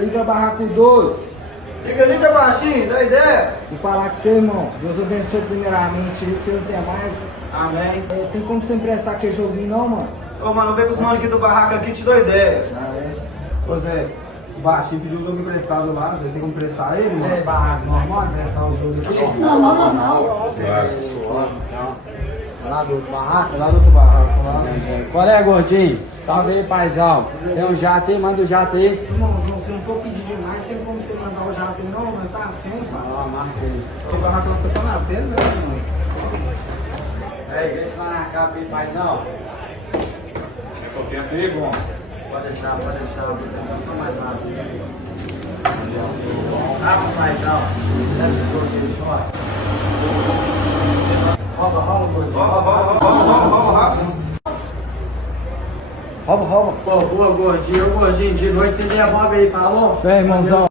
liga barraco 2. Liga baixinho, dá ideia? Vou falar com você, irmão. Deus abençoe primeiramente e seus demais. Amém. Tem como você emprestar aquele joguinho não, mano? Ô, mano, vem com os manos aqui do barraco aqui, te dou ideia. Ô Zé, o baixinho pediu um jogo emprestado lá, Zé, tem como emprestar ele, mano? É, barraco normal, emprestar o jogo aqui? Não. Lá do outro barraco? Lá do outro barraco, lá. Qual é, gordinho? Salve aí, paizão. Tem um jato aí, manda o jato aí. Irmão, se não for pedir demais, tem como você mandar o jato aí não, mas tá assim, cara. Ó, marca aí. O barraco lá fica só na venda, né, mano? Aí, vê se vai na capa aí, paizão. Confia comigo, bom. Pode deixar, não sou mais rápido assim. Ah, paizão. Desce o jogo aí, ó. Rouba, gordinho. Rouba. Pô, boa, gordinho. Ô, gordinho, de noite você devolve aí, falou? Fé, irmãozão.